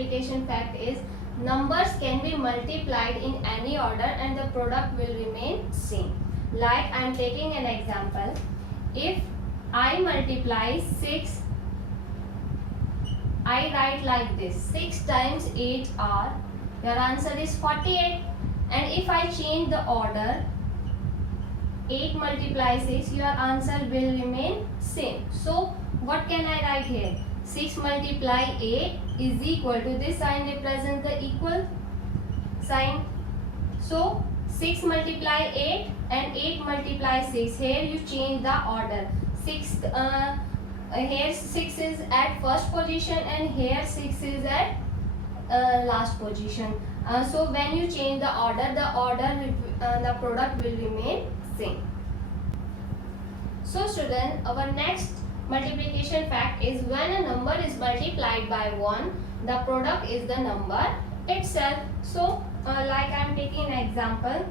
multiplication fact is numbers can be multiplied in any order and the product will remain same. Like I am taking an example. If I multiply 6, I write like this: 6 times 8 are, your answer is 48. And if I change the order, 8 multiply 6, your answer will remain same. So what can I write here? 6 multiply 8 is equal to, this sign represents the equal sign. So 6 multiply 8 and 8 multiply 6. Here you change the order. Here 6 is at first position and here 6 is at last position. So when you change the order, the product will remain same. So student, our next multiplication fact is when a number is multiplied by 1, the product is the number itself. So like I am taking an example,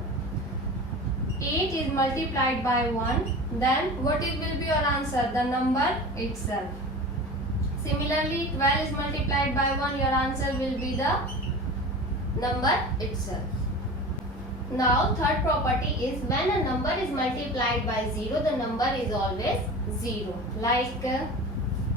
8 is multiplied by 1, then what it will be your answer? The number itself. Similarly, 12 is multiplied by 1, your answer will be the number itself. Now third property is when a number is multiplied by 0, the number is always 0. Like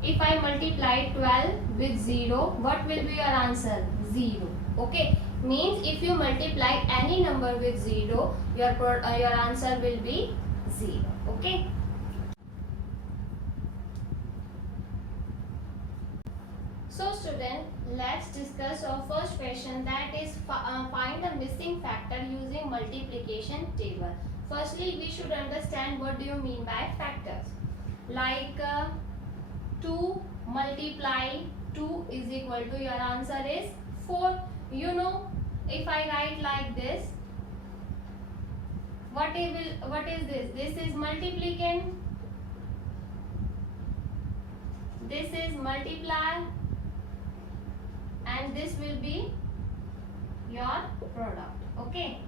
if I multiply 12 with 0, what will be your answer? 0. Okay, means if you multiply any number with 0, your answer will be 0. Okay. So student, let's discuss our first question, that is find the missing factor using multiplication table. Firstly, we should understand what do you mean by factors. Like 2 multiply 2 is equal to, your answer is 4. You know, if I write like this, what is this? This is multiplicand. This is multiply. And this will be your product. Okay.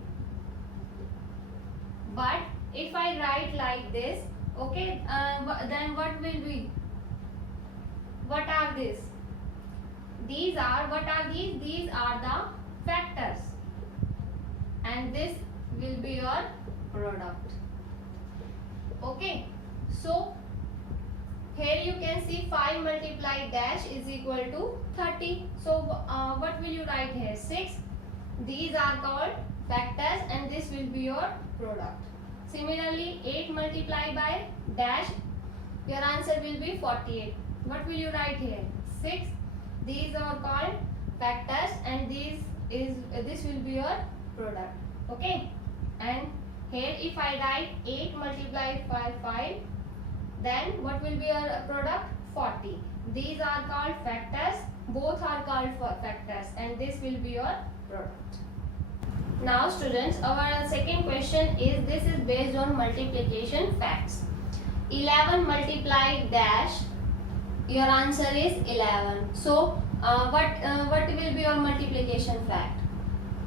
But if I write like this, okay, then what will be? What are these? These are, what are these? These are the factors. And this will be your product. Okay. So here you can see 5 multiply dash is equal to 30. So what will you write here? 6. These are called factors and this will be your product. Similarly, 8 multiply by dash, your answer will be 48. What will you write here? 6. These are called factors and this will be your product. Okay. And here if I write 8 multiply by 5, then what will be your product? 40. These are called factors. Both are called factors and this will be your product. Now students, our second question is, this is based on multiplication facts. 11 multiply dash, your answer is 11. So what will be your multiplication fact?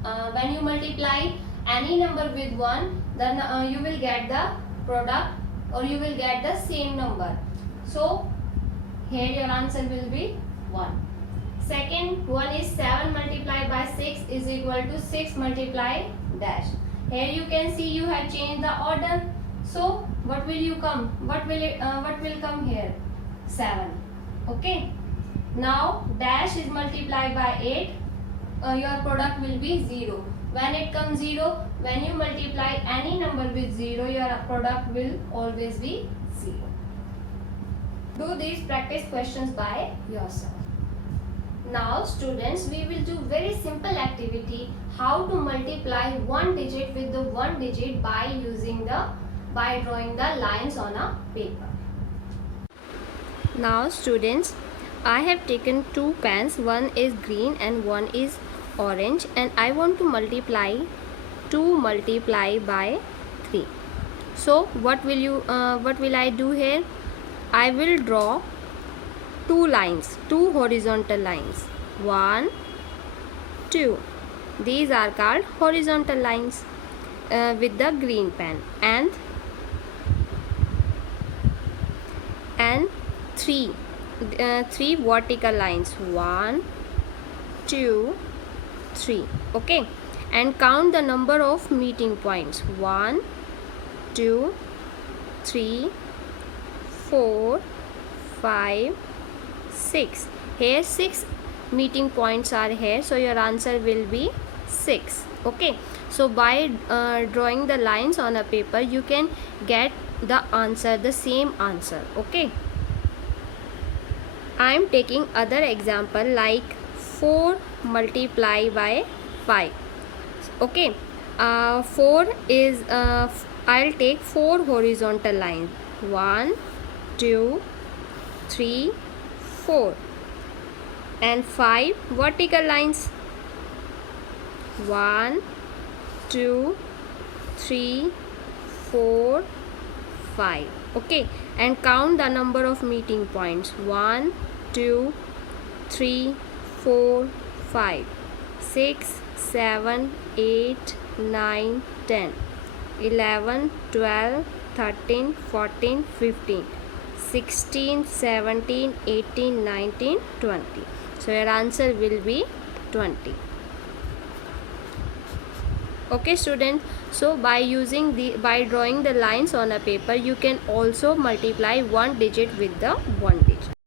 When you multiply any number with 1, then you will get the product or you will get the same number. So here your answer will be 1. Second one is 7 multiplied by 6 is equal to 6 multiply dash. Here you can see you have changed the order. So what will you come? What will come here? 7. Okay. Now dash is multiplied by 8. Your product will be 0. When it comes 0, when you multiply any number with 0, your product will always be 0. Do these practice questions by yourself. Now students, we will do very simple activity, how to multiply one digit with the one digit by drawing the lines on a paper. Now students, I have taken 2 pens, one is green and one is orange, and I want to multiply 2 multiply by 3. So what will I do here? I will draw 2 lines, 2 horizontal lines. 1, 2. These are called horizontal lines with the green pen, and 3 vertical lines. 1, 2, 3. Okay, and count the number of meeting points. 1, 2, 3, 4, 5, 6. Here 6 meeting points are here, so your answer will be 6. Okay, so by drawing the lines on a paper, you can get the answer, the same answer. Okay, I am taking other example like 4 multiply by 5. Okay, 4 is I'll take 4 horizontal lines. 1, 2, 3, 4, and 5 vertical lines. 1, 2, 3, 4, 5. Okay, and count the number of meeting points. 1, 2, 3, 4, 5, 6, 7, 8, 9, 10, 11, 12, 13, 14, 15, 16, 17, 18, 19, 20. So your answer will be 20. Okay students, so by drawing the lines on a paper, you can also multiply one digit with the one digit.